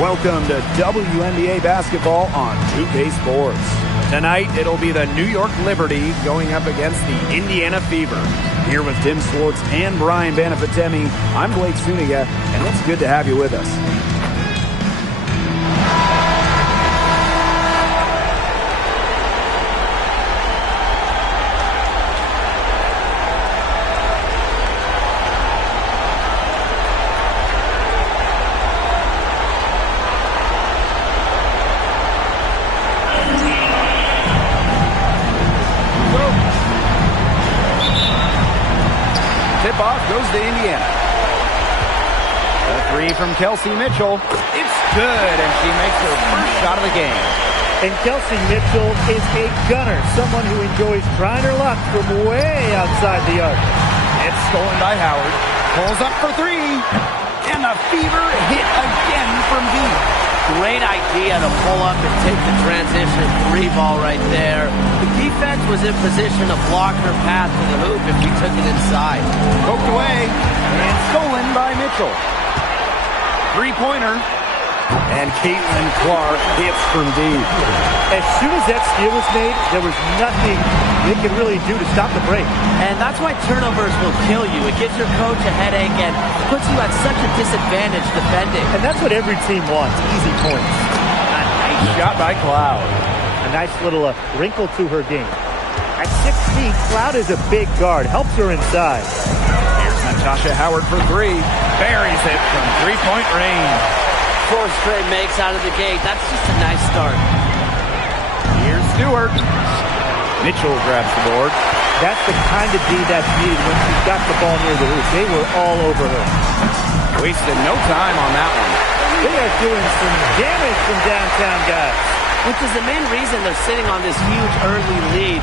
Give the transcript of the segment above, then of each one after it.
Welcome to WNBA basketball on 2K Sports. Tonight, it'll be the New York Liberty going up against the Indiana Fever. Here with Tim Swartz and Brian Banafitemi, I'm Blake Zuniga, and it's good to have you with us. Tip-off goes to Indiana. A three from Kelsey Mitchell. It's good, and she makes her first shot of the game. And Kelsey Mitchell is a gunner, someone who enjoys trying her luck from way outside the arc. It's stolen by Howard. Pulls up for three. And the Fever hit again from deep. Great idea to pull up and take the transition three ball right there. The defense was in position to block her path to the hoop if he took it inside. Poked away and stolen by Mitchell. Three-pointer. And Caitlin Clark hits from deep. As soon as that steal was made, there was nothing they could really do to stop the break. And that's why turnovers will kill you. It gives your coach a headache and puts you at such a disadvantage defending. And that's what every team wants, easy points. A nice shot by Cloud. A nice little wrinkle to her game. At 6 feet, Cloud is a big guard, helps her inside. Here's Natasha Howard for three. Buries it from three-point range. 4 straight makes out of the gate. That's just a nice start. Here's Stewart. Mitchell grabs the board. That's the kind of D that's needed when she's got the ball near the hoop. They were all over her. Wasted no time on that one. They are doing some damage from downtown, guys. Which is the main reason they're sitting on this huge early lead.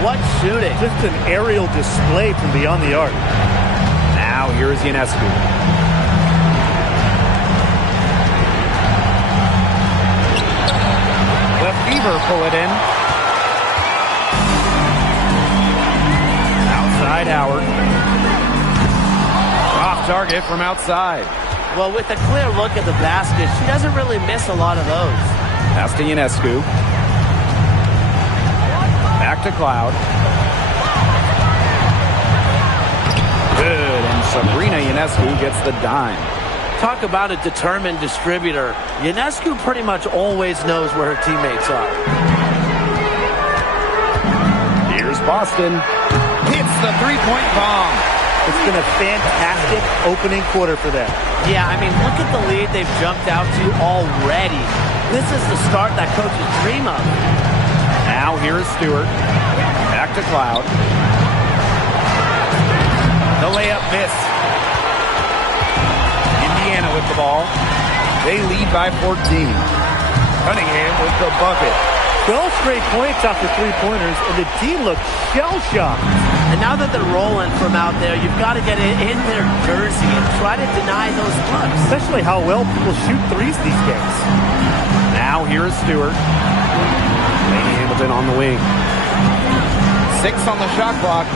What shooting. Just an aerial display from beyond the arc. Now here's Ionescu. The Fever pull it in. Outside Howard. Off target from outside. Well, with a clear look at the basket, she doesn't really miss a lot of those. Pass to Ionescu. Back to Cloud. Good, and Sabrina Ionescu gets the dime. Talk about a determined distributor. Ionescu pretty much always knows where her teammates are. Here's Boston. Hits the three-point bomb. It's been a fantastic opening quarter for them. Yeah, I mean, look at the lead they've jumped out to already. This is the start that coaches dream of. Now here's Stewart. Back to Cloud. The layup miss. Indiana with the ball. They lead by 14. Cunningham with the bucket. 12 straight points off the three-pointers, and the D looks shell-shocked. And now that they're rolling from out there, you've got to get it in their jersey and try to deny those looks. Especially how well people shoot threes these days. Now here is Stewart. Lady Hamilton on the wing. 6 on the shot clock.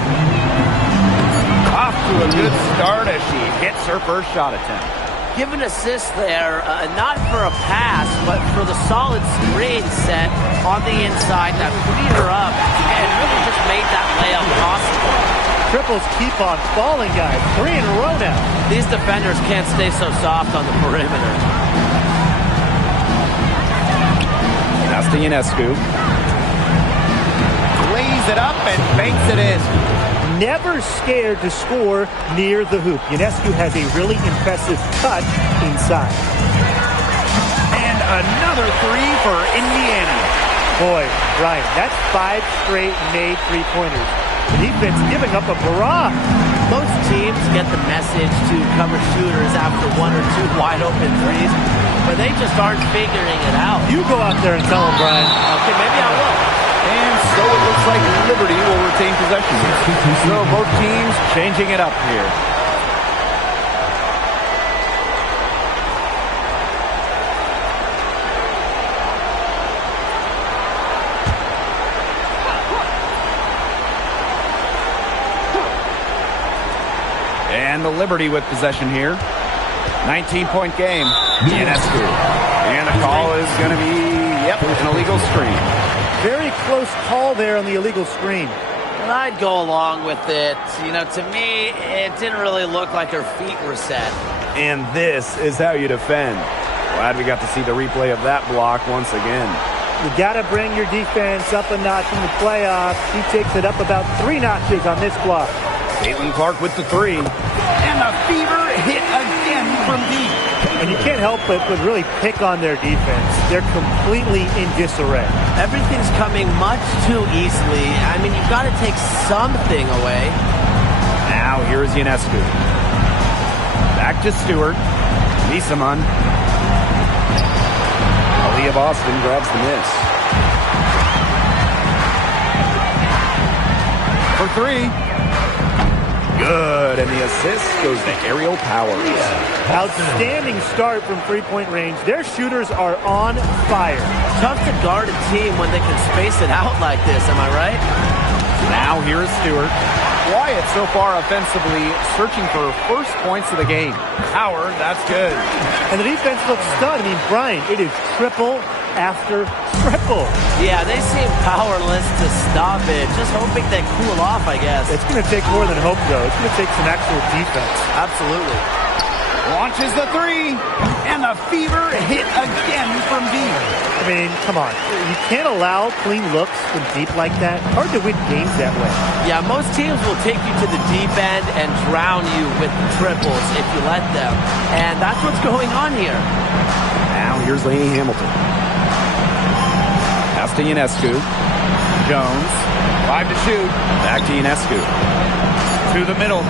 Off to a good start as she hits her first shot attempt. Give an assist there, not for a pass, but for the solid screen set on the inside that freed her up and really just made that layup possible. Triples keep on falling, guys. 3 in a row now. These defenders can't stay so soft on the perimeter. Pass to Ionescu. Lays it up and banks it in. Never scared to score near the hoop. Ionescu has a really impressive touch inside. And another three for Indiana. Boy, Ryan, that's 5 straight made three-pointers. The defense giving up a barrage. Most teams get the message to cover shooters after 1 or 2 wide-open threes, but they just aren't figuring it out. You go out there and tell them, Brian. Okay, maybe I will. And so it looks like Liberty will retain possession. So both teams changing it up here. And the Liberty with possession here. 19-point game. Ionescu. And the call is going to be, an illegal screen. Very close call there on the illegal screen. And I'd go along with it. You know, to me, it didn't really look like their feet were set. And this is how you defend. Glad we got to see the replay of that block once again. You got to bring your defense up a notch in the playoffs. He takes it up about 3 notches on this block. Caitlin Clark with the 3. And the Fever hit again from deep. And you can't help but really pick on their defense. They're completely in disarray. Everything's coming much too easily. I mean, you've got to take something away. Now here's Ionescu. Back to Stewart. Niesemann. Aaliyah Boston grabs the miss. For 3. Good, and the assist goes to Aerial Powers. Outstanding start from three-point range. Their shooters are on fire. Tough to guard a team when they can space it out like this, am I right? Now here's Stewart. Wyatt so far offensively searching for first points of the game. Howard, that's good. And the defense looks stunned. I mean, Brian, it is triple after triple. Yeah, they seem powerless to stop it. Just hoping they cool off, I guess. It's going to take more than hope, though. It's going to take some actual defense. Absolutely. Launches the 3, and the Fever hit again from deep. I mean, come on. You can't allow clean looks from deep like that. Hard to win games that way. Yeah, most teams will take you to the deep end and drown you with triples if you let them. And that's what's going on here. Now here's Lainey Hamilton. Pass to Ionescu. Jones. 5 to shoot. Back to Ionescu. To the middle.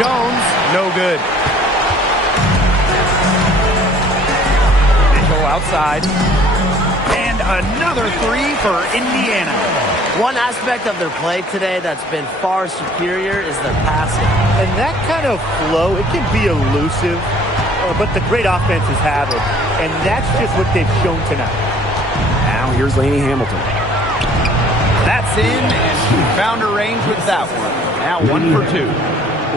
Jones. No good. Mitchell outside. And another 3 for Indiana. One aspect of their play today that's been far superior is their passing. And that kind of flow, it can be elusive, but the great offenses have it. And that's just what they've shown tonight. Now here's Lainey Hamilton. That's in, and she found her range with that one. Now 1 for 2.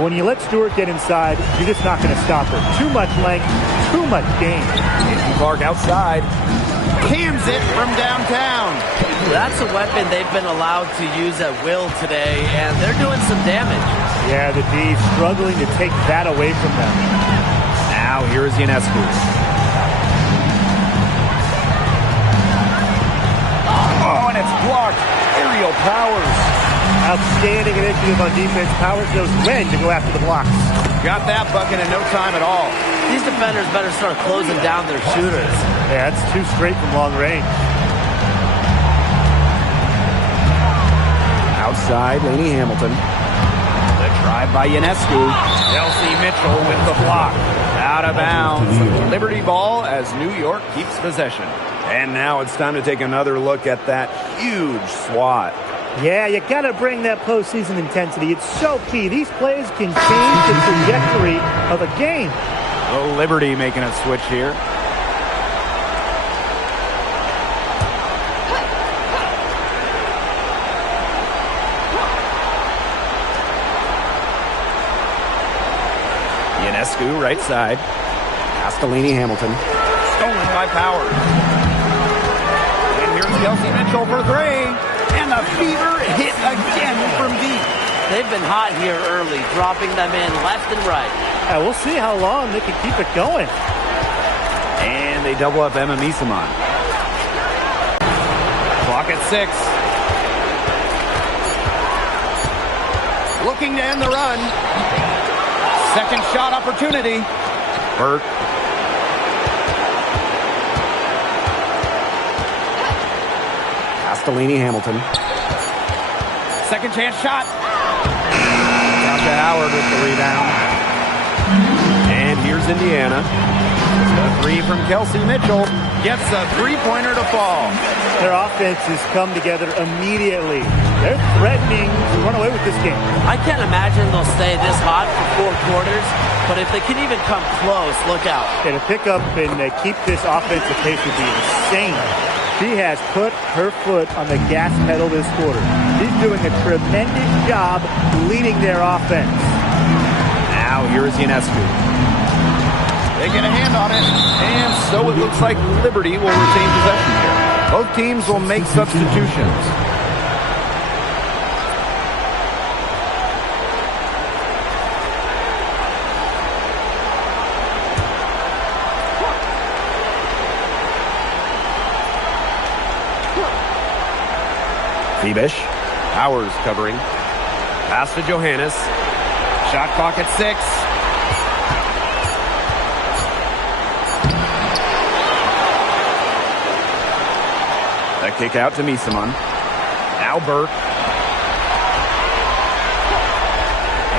When you let Stewart get inside, you're just not going to stop her. Too much length, too much game. Caitlin Clark outside. Cams it from downtown. That's a weapon they've been allowed to use at will today, and they're doing some damage. Yeah, the D struggling to take that away from them. Now here's Ionescu. Oh, and it's blocked. Aerial Powers. Outstanding initiative on defense. Powers knows when to go after the blocks. Got that bucket in no time at all. These defenders better start closing down their shooters. Yeah, that's 2 straight from long range. Outside, Lainey Hamilton. The drive by Ionescu. Chelsea Mitchell with the block. Out of bounds. Liberty ball as New York keeps possession. And now it's time to take another look at that huge swat. Yeah, you got to bring that postseason intensity. It's so key. These plays can change the trajectory of a game. Oh, Liberty making a switch here. Ionescu, right side. Castellini Hamilton. Stolen by Powers. And here's Chelsea Mitchell for 3. And the Fever hit again from deep. They've been hot here early, dropping them in left and right. Yeah, we'll see how long they can keep it going. And they double up Emma Niesemann. Clock at 6. Looking to end the run. Second shot opportunity. Burt. Castellini Hamilton. Second chance shot. Out to Howard with the rebound. And here's Indiana. The 3 from Kelsey Mitchell gets a 3-pointer to fall. Their offenses come together immediately. They're threatening to run away with this game. I can't imagine they'll stay this hot for 4 quarters, but if they can even come close, look out. Yeah, to pick up and keep this offensive pace would be insane. She has put her foot on the gas pedal this quarter. She's doing a tremendous job leading their offense. Now here's Ionescu. They get a hand on it, and so it looks like Liberty will retain possession here. Both teams will make substitutions. Phoebish. Powers covering. Pass to Johannes. Shot clock at 6. That kick out to Misaman. Now Burke.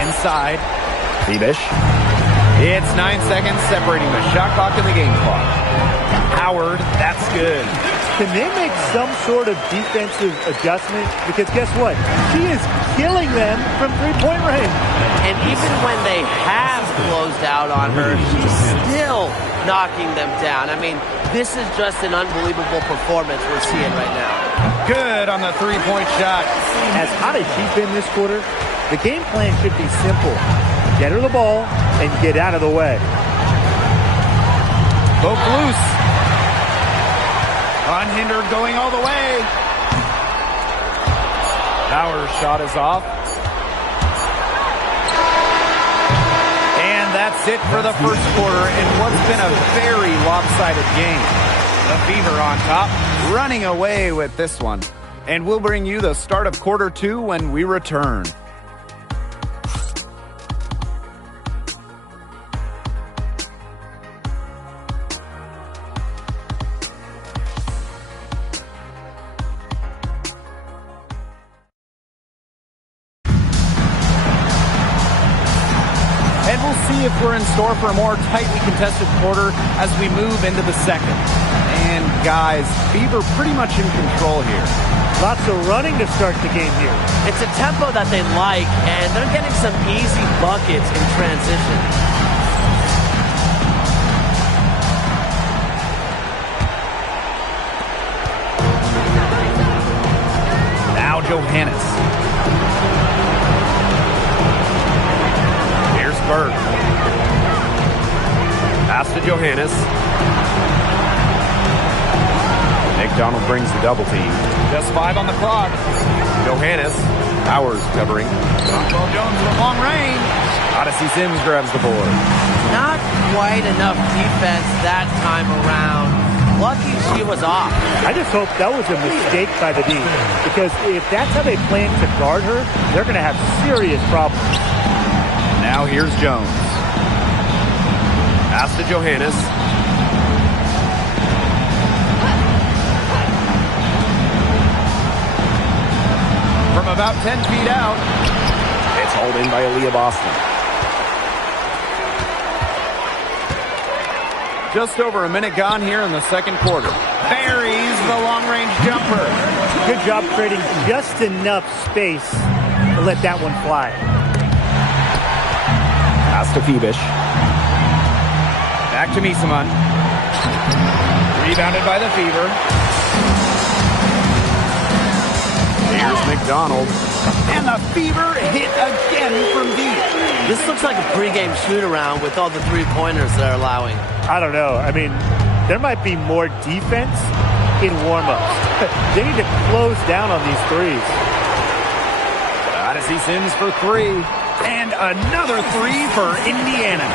Inside. Phoebish. It's 9 seconds separating the shot clock and the game clock. Howard, that's good. Can they make some sort of defensive adjustment? Because guess what? She is killing them from three-point range. And even when they have closed out on her, she's still knocking them down. I mean, this is just an unbelievable performance we're seeing right now. Good on the three-point shot. As hot as she's been this quarter, the game plan should be simple. Get her the ball and get out of the way. Poke loose. Unhindered going all the way. Powers' shot is off. And that's it for the first quarter in what's been a very lopsided game. The Fever on top, running away with this one. And we'll bring you the start of quarter 2 when we return. And we'll see if we're in store for a more tightly contested quarter as we move into the second. And guys, Fever pretty much in control here. Lots of running to start the game here. It's a tempo that they like, and they're getting some easy buckets in transition. Now Johannes. Here's Berg. Pass to Johannes. McDonald brings the double team. Just 5 on the clock. Johannes. Powers covering. Well, Jones from long range. Odyssey Sims grabs the board. Not quite enough defense that time around. Lucky she was off. I just hope that was a mistake by the D, because if that's how they plan to guard her, they're going to have serious problems. Now here's Jones. Pass to Johannes. From about 10 feet out, it's hauled in by Aaliyah Boston. Just over a minute gone here in the second quarter. Buries the long-range jumper. Good job creating just enough space to let that one fly. Pass to Phoebish. Back to Misaman. Rebounded by the Fever. Here's McDonald. And the Fever hit again from deep. This looks like a pregame shoot-around with all the three-pointers they're allowing. I don't know. I mean, there might be more defense in warm-ups. They need to close down on these threes. Odyssey Sims for 3. And another 3 for Indiana.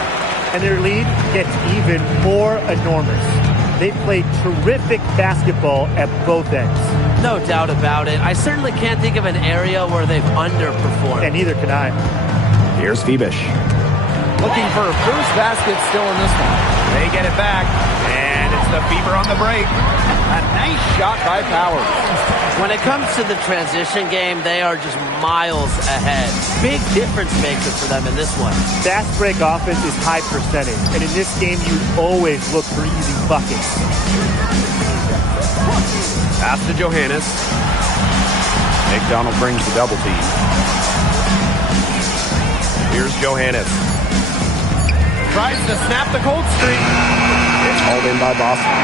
And their lead gets even more enormous. They played terrific basketball at both ends. No doubt about it. I certainly can't think of an area where they've underperformed. And neither can I. Here's Phoebish. Looking for a first basket still in this one. They get it back. And it's the Fever on the break. A nice shot by Powers. When it comes to the transition game, they are just miles ahead. Big difference maker for them in this one. Fast break offense is high percentage. And in this game, you always look for easy buckets. Pass to Johannes. McDonald brings the double team. Here's Johannes. Tries to snap the cold streak. It's hauled in by Boston.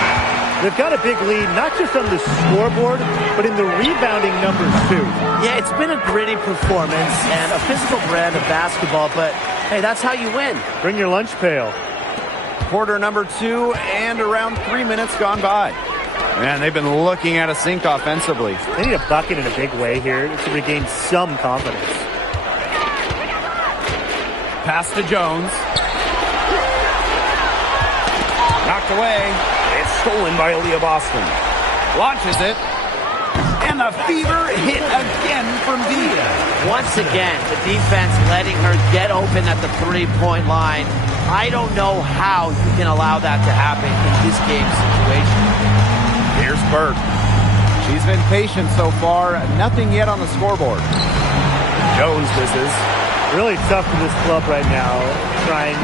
They've got a big lead, not just on the scoreboard, but in the rebounding numbers, too. Yeah, it's been a gritty performance and a physical brand of basketball, but, hey, that's how you win. Bring your lunch pail. Quarter number 2 and around 3 minutes gone by. Man, they've been looking at a sink offensively. They need a bucket in a big way here to regain some confidence. Pass to Jones. Knocked away. It's stolen by Aaliyah Boston. Launches it. And the Fever hit again from deep. Once again, the defense letting her get open at the three-point line. I don't know how you can allow that to happen in this game situation. Here's Burke. She's been patient so far. Nothing yet on the scoreboard. Jones misses. Really tough for this club right now. Trying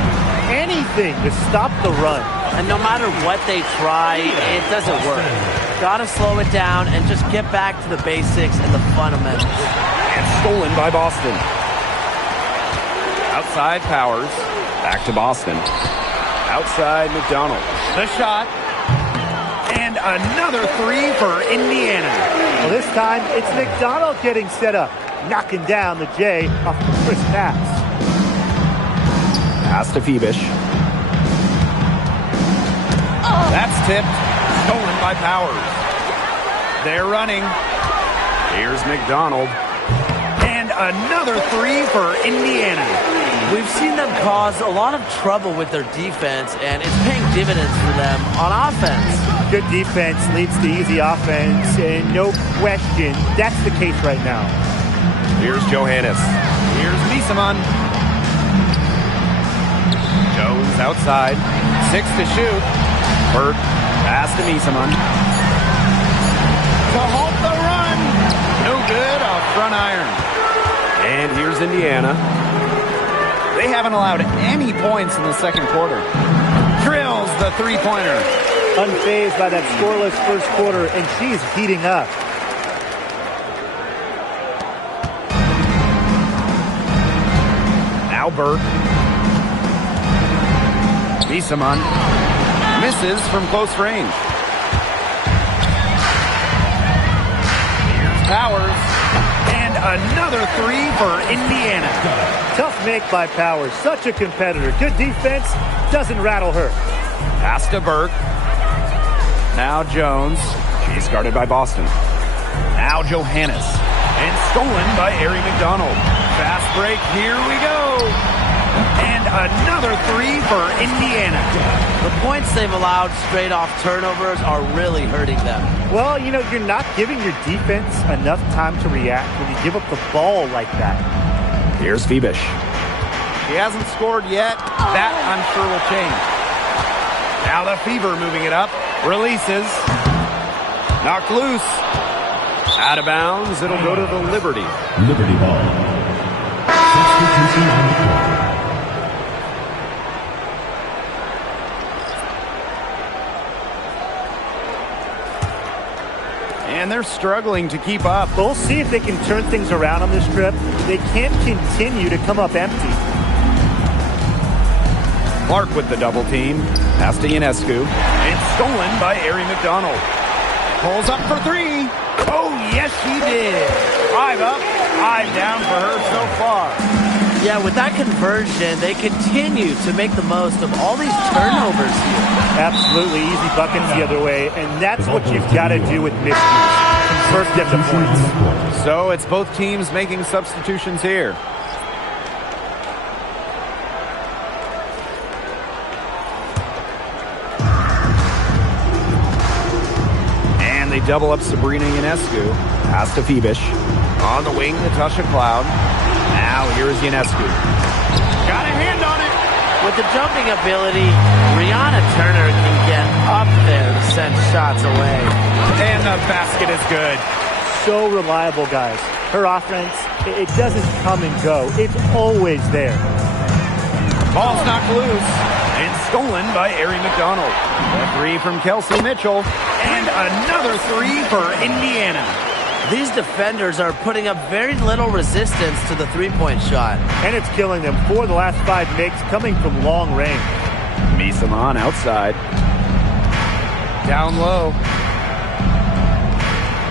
anything to stop the run. And no matter what they try, it doesn't work. Gotta slow it down and just get back to the basics and the fundamentals. And stolen by Boston. Outside Powers. Back to Boston. Outside McDonald. The shot. And another three for Indiana. Well, this time it's McDonald getting set up. Knocking down the J off the first pass. Pass to Phoebish. That's tipped. Stolen by Powers. They're running. Here's McDonald. And another three for Indiana. We've seen them cause a lot of trouble with their defense, and it's paying dividends for them on offense. Good defense leads to easy offense, and no question, that's the case right now. Here's Johannes. Here's Misaman. Jones outside. 6 to shoot. Burt. Pass to Misaman. To halt the run. No good off front iron. And here's Indiana. They haven't allowed any points in the second quarter. Drills the three-pointer. Unfazed by that scoreless first quarter, and she's heating up. Now Burke. Misaman misses from close range. Here's Powers. And another three for Indiana. Tough make by Powers. Such a competitor. Good defense. Doesn't rattle her. Pass to Burke. Now Jones. She's guarded by Boston. Now Johannes. And stolen by Ari McDonald. Fast break. Here we go. And another three for Indiana. The points they've allowed straight off turnovers are really hurting them. Well, you know, you're not giving your defense enough time to react when you give up the ball like that. Here's Phoebish. She hasn't scored yet. That, I'm sure, will change. Now the Fever moving it up. Releases. Knocked loose. Out of bounds. It'll go to the Liberty. Liberty ball. Substitution on the court. And they're struggling to keep up. We'll see if they can turn things around on this trip. They can't continue to come up empty. Clark with the double team. Pass to Ionescu. It's stolen by Ari McDonald. Pulls up for three. Oh, yes, she did. 5 up, 5 down for her so far. Yeah, with that conversion, they continue to make the most of all these turnovers here. Absolutely easy buckets the other way, and that's what you've got to do with miscues. Convert them to points. So it's both teams making substitutions here. And they double up Sabrina Ionescu. Pass to Phoebish. On the wing, Natasha Cloud. Now here's Ionescu. Got a hand on it. With the jumping ability, Rihanna Turner can get up there to send shots away. And the basket is good. So reliable, guys. Her offense, it doesn't come and go. It's always there. Ball's knocked loose and stolen by Ari McDonald. A three from Kelsey Mitchell. And another three for Indiana. These defenders are putting up very little resistance to the three-point shot. And it's killing them. 4 of the last 5 makes coming from long range. Misaman outside. Down low.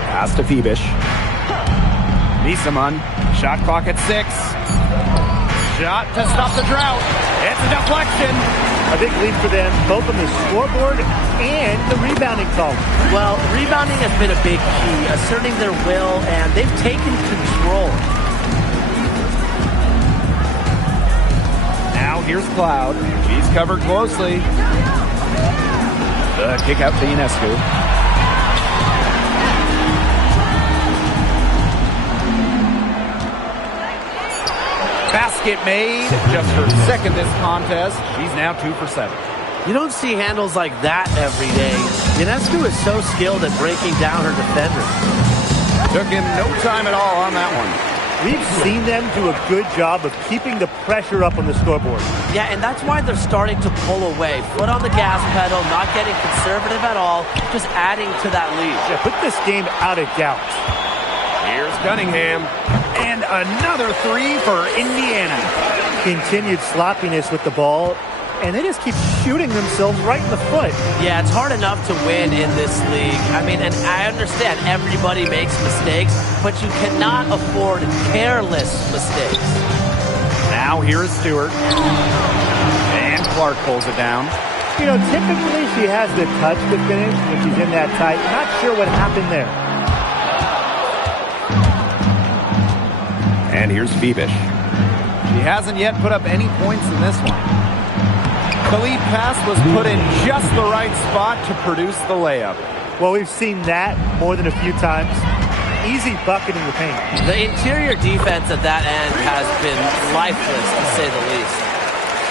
Pass to Phoebish. Misaman. Shot clock at 6. Shot to stop the drought. It's a deflection. A big lead for them, both on the scoreboard and the rebounding column. Well, rebounding has been a big key, asserting their will, and they've taken control. Now here's Cloud. She's covered closely. The kick out to Ionescu. Basket made. Just her second this contest. She's now 2 for 7. You don't see handles like that every day. Ionescu is so skilled at breaking down her defender. Took him no time at all on that one. We've seen them do a good job of keeping the pressure up on the scoreboard. Yeah, and that's why they're starting to pull away. Foot on the gas pedal, not getting conservative at all, just adding to that lead. Yeah, put this game out of doubt. Here's Cunningham. And another 3 for Indiana. Continued sloppiness with the ball, and they just keep shooting themselves right in the foot. Yeah, it's hard enough to win in this league. I mean, and I understand everybody makes mistakes, but you cannot afford careless mistakes. Now here is Stewart. And Clark pulls it down. You know, typically she has the touch to finish when she's in that tight. Not sure what happened there. And here's Bebish. She hasn't yet put up any points in this one. The lead pass was put in just the right spot to produce the layup. Well, we've seen that more than a few times. Easy bucket in the paint. The interior defense at that end has been lifeless, to say the least.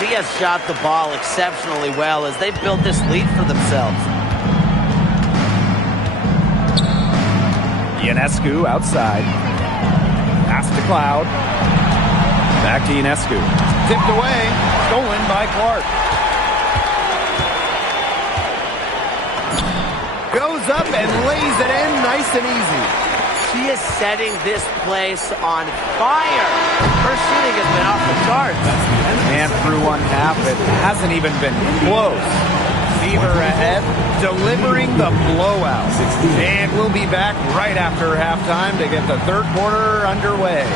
She has shot the ball exceptionally well as they've built this lead for themselves. Ionescu outside. Pass to Cloud. Back to Ionescu. Tipped away. Stolen by Clark. Goes up and lays it in nice and easy. She is setting this place on fire. Her shooting has been off the charts. And through one half, it hasn't even been close. Fever ahead, delivering the blowout. And we'll be back right after halftime to get the third quarter underway.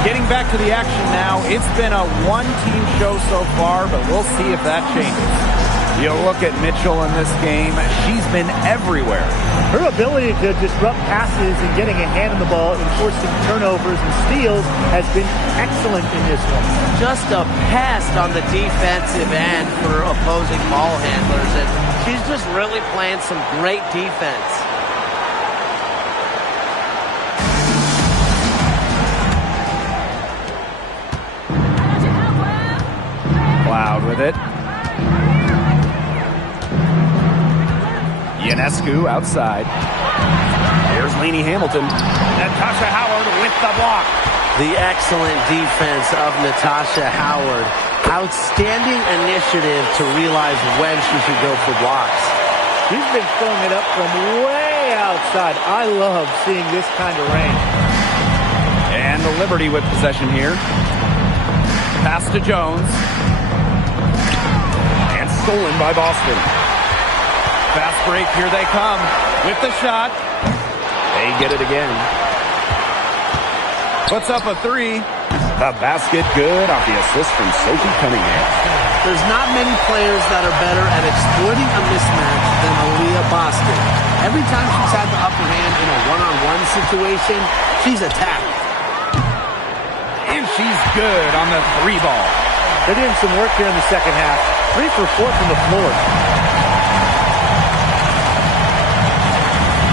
Getting back to the action now. It's been a one-team show so far, but we'll see if that changes. You look at Mitchell in this game. She's been everywhere. Her ability to disrupt passes and getting a hand on the ball and forcing turnovers and steals has been excellent in this one. Just a pest on the defensive end for opposing ball handlers, and she's just really playing some great defense. Cloud with it. Ionescu outside. Here's Lainey Hamilton. Natasha Howard with the block. The excellent defense of Natasha Howard. Outstanding initiative to realize when she should go for blocks. She's been throwing it up from way outside. I love seeing this kind of range. And the Liberty with possession here. Pass to Jones. And stolen by Boston. Fast break, here they come. With the shot. They get it again. Puts up a 3. The basket good off the assist from Sophie Cunningham. There's not many players that are better at exploiting a mismatch than Aaliyah Boston. Every time she's had the upper hand in a one-on-one situation, she's attacked. And she's good on the 3 ball. They're doing some work here in the second half. 3 for 4 from the floor.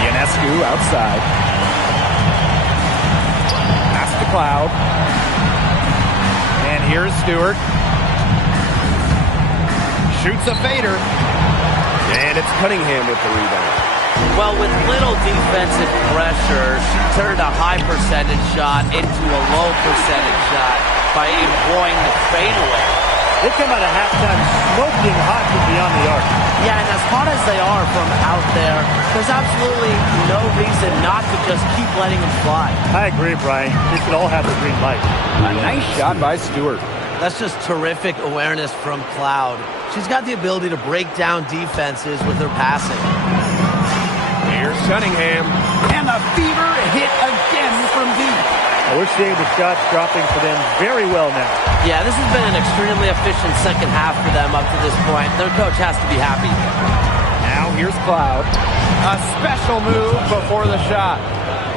Ionescu outside. Pass to Cloud. And here's Stewart. Shoots a fader. And it's Cunningham with the rebound. Well, with little defensive pressure, she turned a high percentage shot into a low percentage shot by employing the fadeaway. They come out of halftime smoking hot from beyond the arc. Yeah, and as hot as they are from out there, there's absolutely no reason not to just keep letting them fly. I agree, Brian. They should all have the green light. A nice shot by Stewart. That's just terrific awareness from Cloud. She's got the ability to break down defenses with her passing. Here's Cunningham. And the fever hit again from deep. We're seeing the shots dropping for them very well now. Yeah, this has been an extremely efficient second half for them up to this point. Their coach has to be happy. Now here's Cloud. A special move before the shot.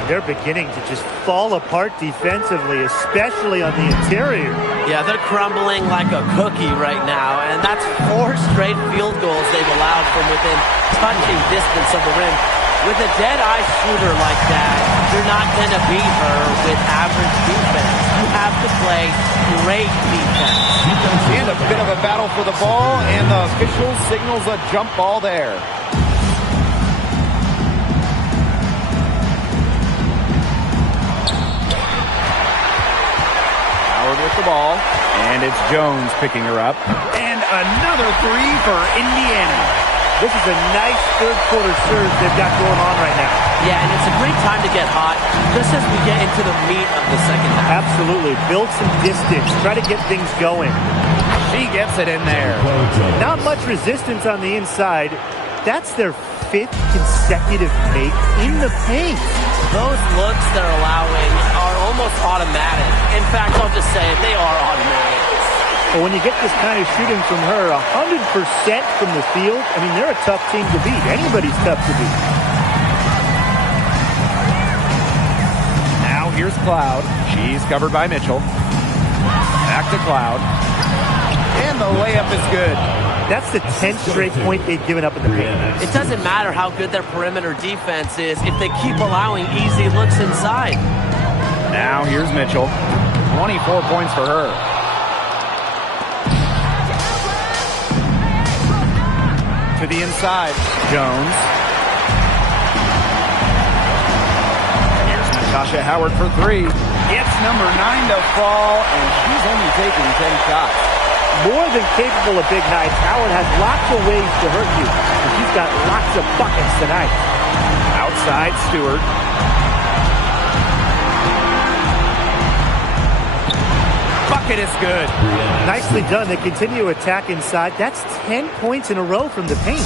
They're beginning to just fall apart defensively, especially on the interior. Yeah, they're crumbling like a cookie right now, and that's 4 straight field goals they've allowed from within touching distance of the rim. With a dead-eye shooter like that, you're not going to beat her with average defense. You have to play great defense. And a bit of a battle for the ball, and the official signals a jump ball there. Howard with the ball, and it's Jones picking her up. And another 3 for Indiana. This is a nice third-quarter surge they've got going on right now. Yeah, and it's a great time to get hot, just as we get into the meat of the second half. Absolutely. Build some distance. Try to get things going. She gets it in there. Not much resistance on the inside. That's their 5th consecutive make in the paint. Those looks they're allowing are almost automatic. In fact, I'll just say it, they are automatic. But when you get this kind of shooting from her, 100% from the field, I mean, they're a tough team to beat. Anybody's tough to beat. Now here's Cloud. She's covered by Mitchell. Back to Cloud. And the layup is good. That's the 10th straight point they've given up in the paint. It doesn't matter how good their perimeter defense is if they keep allowing easy looks inside. Now here's Mitchell. 24 points for her. To the inside, Jones. Here's Natasha Howard for 3. It's number 9 to fall, and she's only taking 10 shots. More than capable of big nights, Howard has lots of ways to hurt you. And she's got lots of buckets tonight. Outside, Stewart. Bucket is good. Nicely done. They continue to attack inside. That's 10 points in a row from the paint.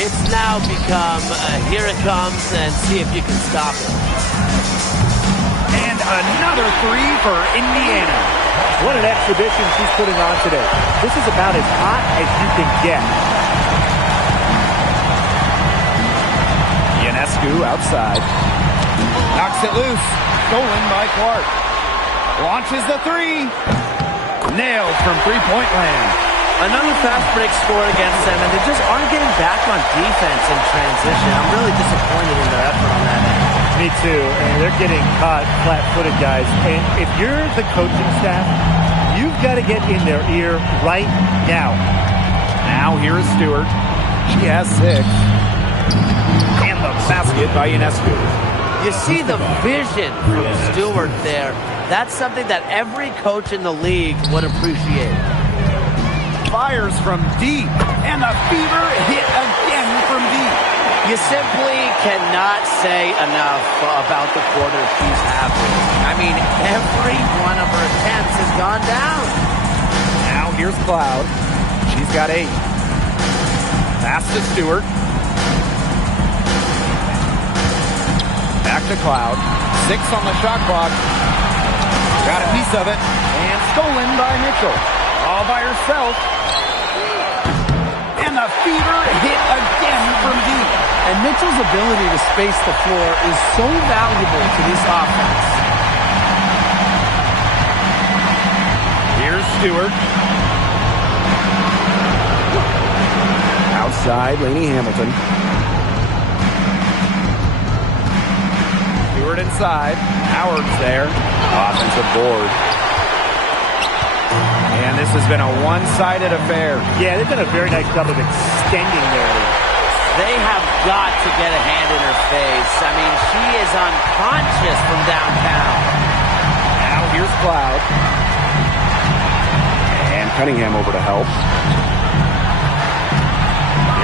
It's now become, here it comes, and see if you can stop it. And another 3 for Indiana. What an exhibition she's putting on today. This is about as hot as you can get. Ionescu outside. Knocks it loose. Stolen by Clark. Launches the 3. Nailed from three-point land. Another fast break score against them, and they just aren't getting back on defense in transition. I'm really disappointed in their effort on that end. Me too, and they're getting caught flat-footed, guys. And if you're the coaching staff, you've got to get in their ear right now. Now here is Stewart. She has 6. And the basket by Ionescu. You see the vision from Stewart there. That's something that every coach in the league would appreciate. Fires from deep, and the fever hit again from deep. You simply cannot say enough about the quarter she's having. I mean, every one of her attempts has gone down. Now here's Cloud. She's got 8. Pass to Stewart. Back to Cloud. 6 on the shot clock. Got a piece of it, and stolen by Mitchell. All by herself. And the fever hit again from deep. And Mitchell's ability to space the floor is so valuable to this offense. Stewart. Outside, Lainey Hamilton. Stewart inside. Howard's there. Offensive board. And this has been a one-sided affair. Yeah, they've done a very nice job of extending their lead. They have got to get a hand in her face. I mean, she is unconscious from downtown. Now here's Cloud. And Cunningham over to help.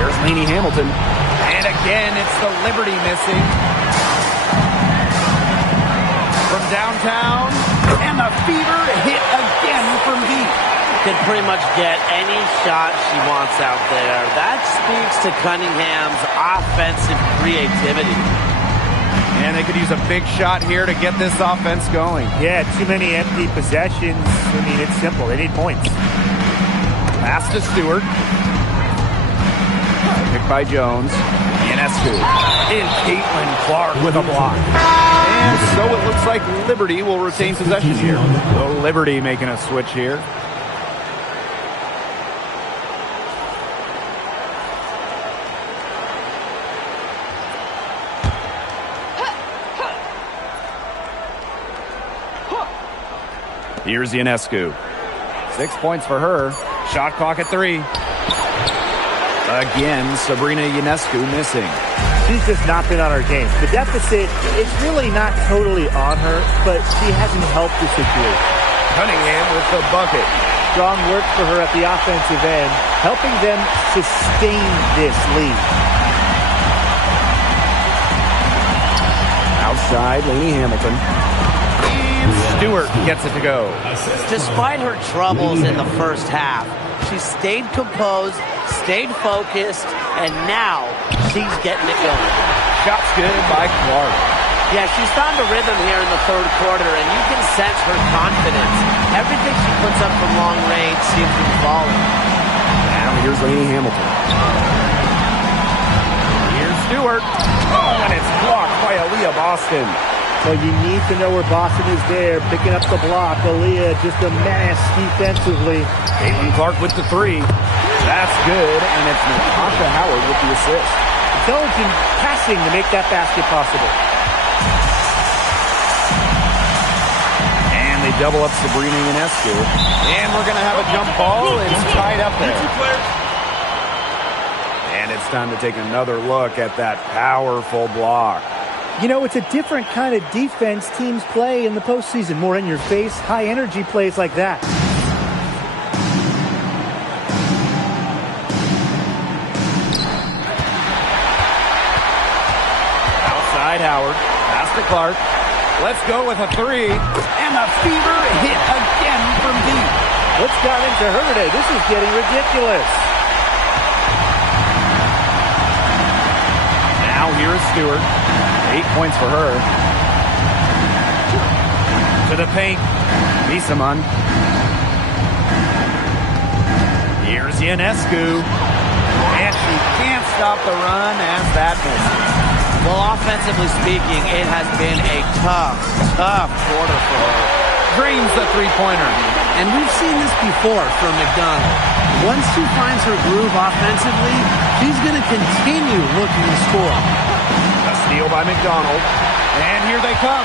Here's Lainey Hamilton. And again, it's the Liberty missing. From downtown. And the Fever hit again from deep. Can pretty much get any shot she wants out there. That speaks to Cunningham's offensive creativity. And they could use a big shot here to get this offense going. Yeah, too many empty possessions. I mean, it's simple. They need points. Pass to Stewart. Picked by Jones. Ionescu. And Caitlin Clark with a block. And so it looks like Liberty will retain possession here. So Liberty making a switch here. Here's Ionescu. 6 points for her. Shot clock at 3. Again, Sabrina Ionescu missing. She's just not been on her game. The deficit, it's really not totally on her, but she hasn't helped the situation. Cunningham with the bucket. Strong work for her at the offensive end, helping them sustain this lead. Outside, Lainey Hamilton. Stewart gets it to go. Despite her troubles in the first half, she stayed composed, stayed focused, and now she's getting it going. Shot's good by Clark. Yeah, she's found a rhythm here in the third quarter, and you can sense her confidence. Everything she puts up from long range seems to be falling. Now here's Lainey Hamilton. Here's Stewart. Oh, and it's blocked by Aaliyah Boston. Well, you need to know where Boston is there, picking up the block. Aaliyah just a menace defensively. Caitlin Clark with the 3. That's good, and it's Natasha Howard with the assist. Intelligent passing to make that basket possible. And they double up Sabrina Ionescu. And we're going to have a jump ball. It's tied up there. And it's time to take another look at that powerful block. You know, it's a different kind of defense teams play in the postseason. More in your face, high energy plays like that. Outside Howard. Pass to Clark. Let's go with a 3. And the Fever hit again from deep. What's got into her today? This is getting ridiculous. Now here is Stewart. 8 points for her. To the paint. Misaman. Here's Ionescu. And she can't stop the run as that misses. Well, offensively speaking, it has been a tough quarter for her. Dreams the three-pointer. And we've seen this before from McDonald. Once she finds her groove offensively, she's going to continue looking to score. A steal by McDonald. And here they come.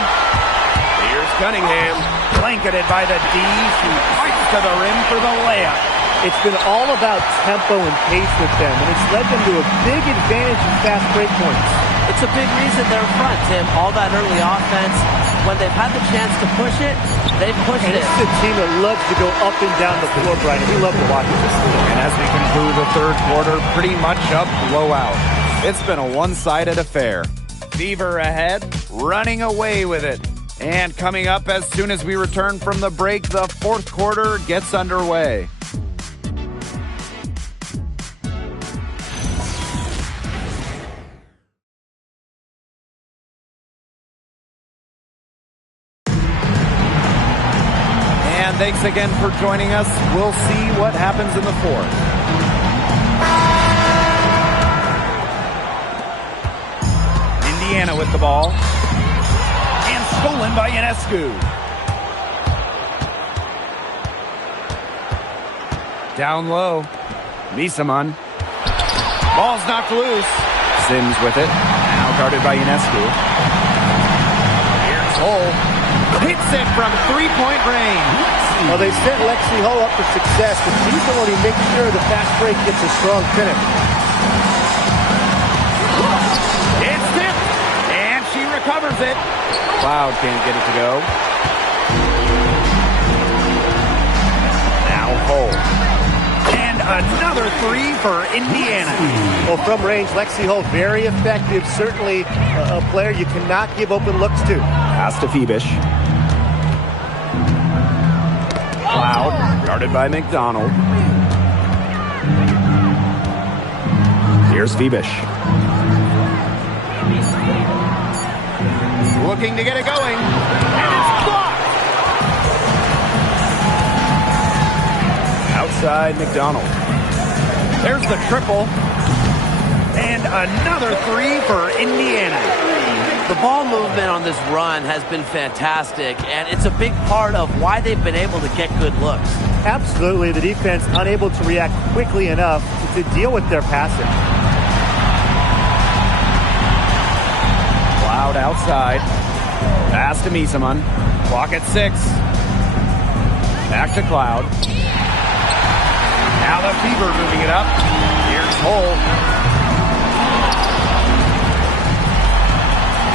Here's Cunningham. Blanketed by the D. She fights to the rim for the layup. It's been all about tempo and pace with them, and it's led them to a big advantage in fast break points. It's a big reason they're in front, Tim. All that early offense, when they've had the chance to push it, they've pushed it. This is a team that loves to go up and down the floor, Brian. We love to watch it. And as we conclude the third quarter, pretty much a blowout. It's been a one-sided affair. Fever ahead, running away with it. And coming up as soon as we return from the break, the fourth quarter gets underway. And thanks again for joining us. We'll see what happens in the fourth. Indiana with the ball. And stolen by Ionescu. Down low. Misaman. Ball's knocked loose. Sims with it. Now guarded by Ionescu. Here's Hull. Hits it from three-point range. Well, they set Lexi Hull up for success, but she's the one who makes sure the fast break gets a strong finish. It's tipped, and she recovers it. Cloud can't get it to go. Now Hull. And another three for Indiana. Well, from range, Lexi Hull, very effective. Certainly a player you cannot give open looks to. Pass to Phoebish. Cloud, guarded by McDonald. Here's Phoebish. Looking to get it going. And it's blocked. Outside McDonald. There's the triple. And another three for Indiana. The ball movement on this run has been fantastic, and it's a big part of why they've been able to get good looks. Absolutely. The defense unable to react quickly enough to deal with their passing. Cloud outside. Pass to Misaman. Clock at 6. Back to Cloud. Now the Fever moving it up. Here's Hull.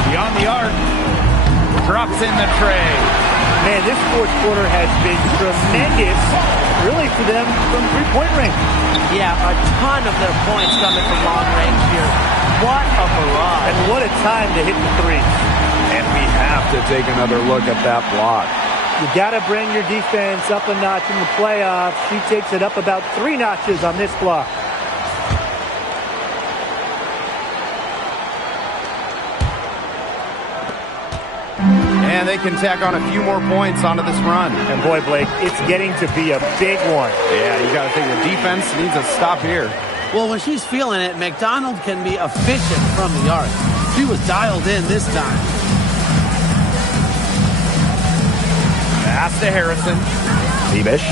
Beyond the arc. Drops in the tray. Man, this fourth quarter has been tremendous, really, for them from three-point range. Yeah, a ton of their points coming from long range here. What a barrage. And what a time to hit the threes. And we have to take another look at that block. You got to bring your defense up a notch in the playoffs. She takes it up about 3 notches on this block. And they can tack on a few more points onto this run. And boy, Blake, it's getting to be a big one. Yeah, you got to think the defense needs a stop here. Well, when she's feeling it, McDonald can be efficient from the arc. She was dialed in this time. Pass to Harrison. Phoebish.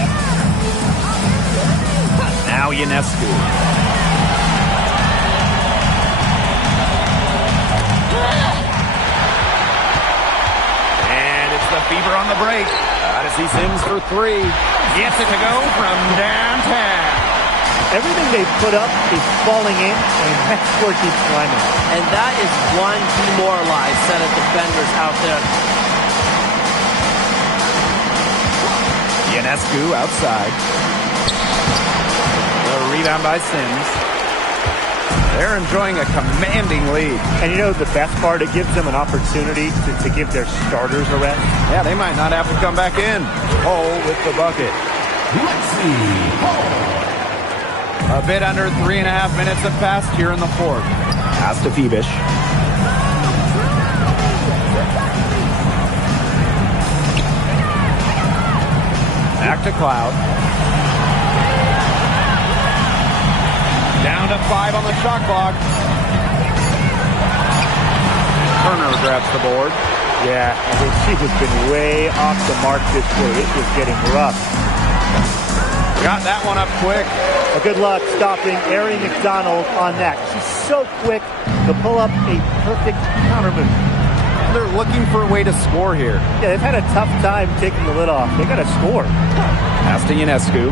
Now Ionescu. The Fever on the break. Got to see Sims for 3. Gets it to go from downtown. Everything they've put up is falling in, and that score keeps climbing. And that is one demoralized set of defenders out there. Ionescu outside. The rebound by Sims. They're enjoying a commanding lead. And you know the best part, it gives them an opportunity to give their starters a rest. Yeah, they might not have to come back in. Hull with the bucket. A bit under 3.5 minutes have passed here in the fourth. Pass to Phoebish. Back to Cloud. Down to 5 on the shot clock. Turner grabs the board. Yeah, I mean, she has been way off the mark this quarter. It was getting rough. Got that one up quick. Well, good luck stopping Ari McDonald on that. She's so quick to pull up a perfect counter move. They're looking for a way to score here. Yeah, they've had a tough time taking the lid off. They got to score. Pass to Ionescu.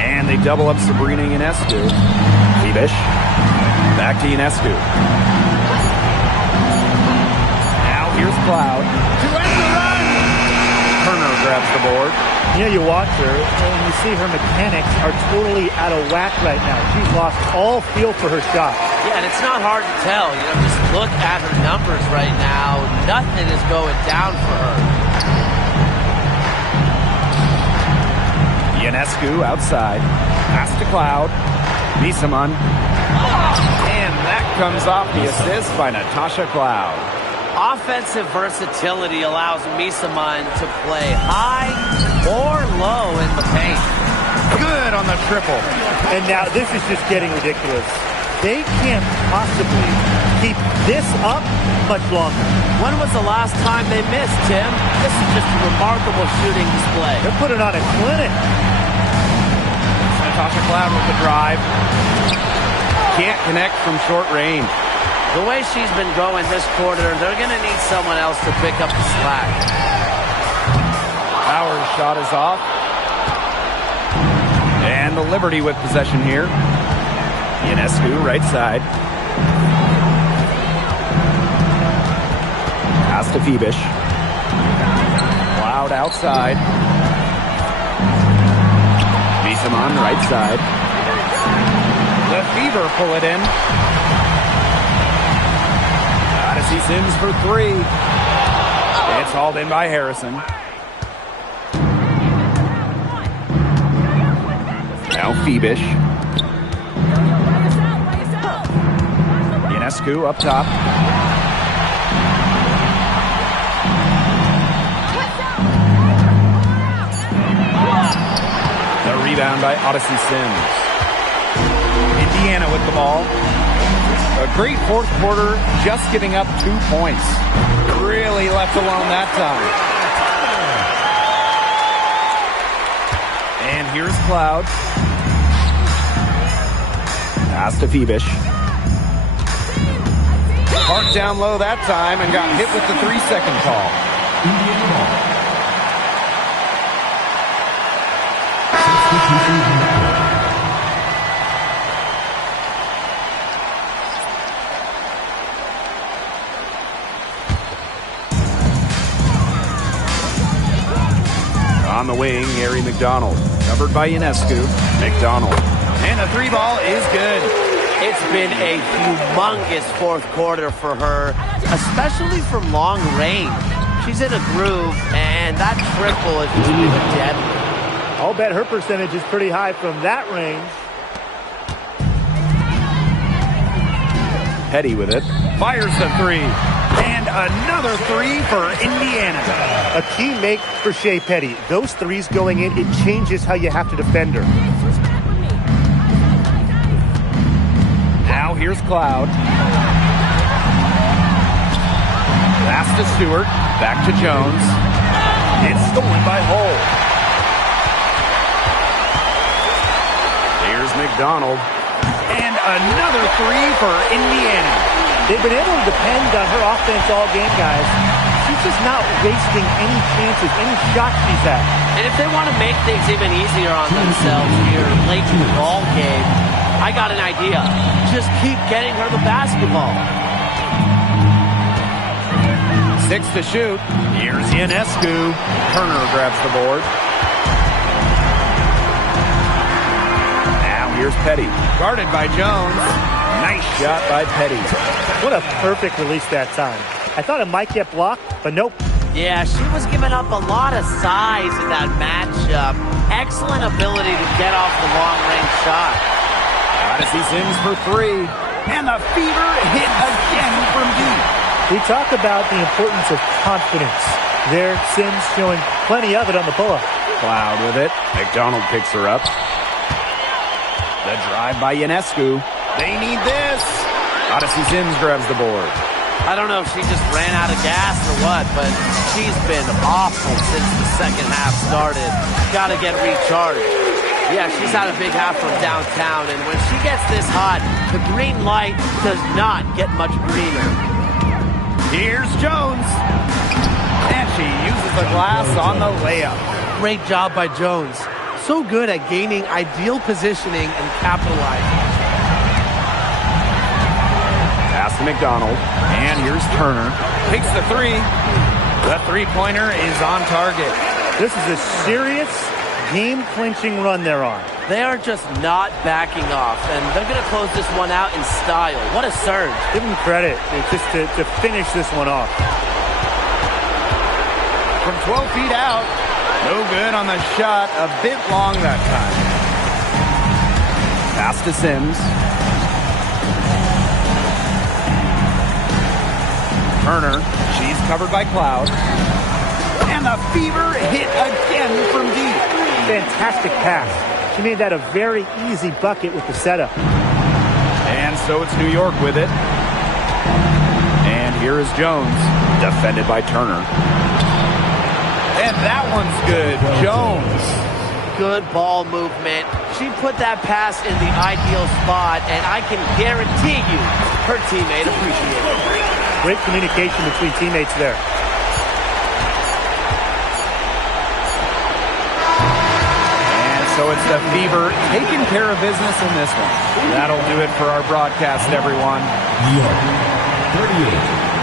And they double up Sabrina Ionescu. Phoebish. Back to Ionescu. Now here's Cloud. To end the run! Turner grabs the board. You know, you watch her, and you see her mechanics are totally out of whack right now. She's lost all feel for her shot. Yeah, and it's not hard to tell. You know, just look at her numbers right now. Nothing is going down for her. Ionescu outside. Pass to Cloud. Misaman. And that comes off the assist by Natasha Cloud. Offensive versatility allows Misaman to play high or low in the paint. Good on the triple. And now this is just getting ridiculous. They can't possibly keep this up much longer. When was the last time they missed, Tim? This is just a remarkable shooting display. They're putting on a clinic. Natasha Cloud with the drive. Can't connect from short range. The way she's been going this quarter, they're going to need someone else to pick up the slack. Power's shot is off. And the Liberty with possession here. Ionescu, right side. Pass to Phoebish. Cloud outside. Misaman, right side. The Fever pull it in. Odyssey Sims for three. It's hauled in by Harrison. Now Phoebish. Ionescu up top. The rebound by Odyssey Sims. Indiana with the ball. A great fourth quarter, just giving up 2 points. Really left alone that time. And here's Cloud. Pass to Phoebish. Parked down low that time and got hit with the 3-second call. On the wing, Harry McDonald. Covered by Ionescu. McDonald. And the three ball is good. It's been a humongous fourth quarter for her, especially from long range. She's in a groove, and that triple is just been deadly. I'll bet her percentage is pretty high from that range. Petty with it. Fires the three. And another three for Indiana. A key make for Shea Petty. Those threes going in, it changes how you have to defend her. Now here's Cloud. Pass to Stewart. Back to Jones. It's stolen by Hull. Here's McDonald. And another three for Indiana. They've been able to depend on her offense all game, guys. She's just not wasting any chances, any shots she's had. And if they want to make things even easier on themselves here late in the ball game, I got an idea. Just keep getting her the basketball. 6 to shoot. Here's Ionescu. Turner grabs the board. Now here's Petty. Guarded by Jones. Nice shot by Petty. What a perfect release that time. I thought it might get blocked, but nope. Yeah, she was giving up a lot of size in that matchup. Excellent ability to get off the long-range shot. Odyssey Sims for three. And the Fever hit again from deep. We talk about the importance of confidence. There, Sims showing plenty of it on the pull-up. Cloud with it. McDonald picks her up. The drive by Ionescu. They need this. Odyssey Sims grabs the board. I don't know if she just ran out of gas or what, but she's been awful since the second half started. Got to get recharged. Yeah, she's had a big half from downtown, and when she gets this hot, the green light does not get much greener. Here's Jones. And she uses the glass on the layup. Great job by Jones. So good at gaining ideal positioning and capitalizing. Pass to McDonald. And here's Turner. Takes the three. The three-pointer is on target. This is a serious game-clinching run they're on. They are just not backing off, and they're going to close this one out in style. What a surge. Give them credit. It's just to finish this one off. From 12 feet out. No good on the shot. A bit long that time. Pass to Sims. Turner. She's covered by Cloud. And the Fever hit again from deep. Fantastic pass. She made that a very easy bucket with the setup. And so it's New York with it. And here is Jones. Defended by Turner. And that one's good. Jones. good ball movement. She put that pass in the ideal spot, and I can guarantee you her teammate appreciated it. Great communication between teammates there. And so it's the Fever taking care of business in this one. That'll do it for our broadcast, everyone. 38.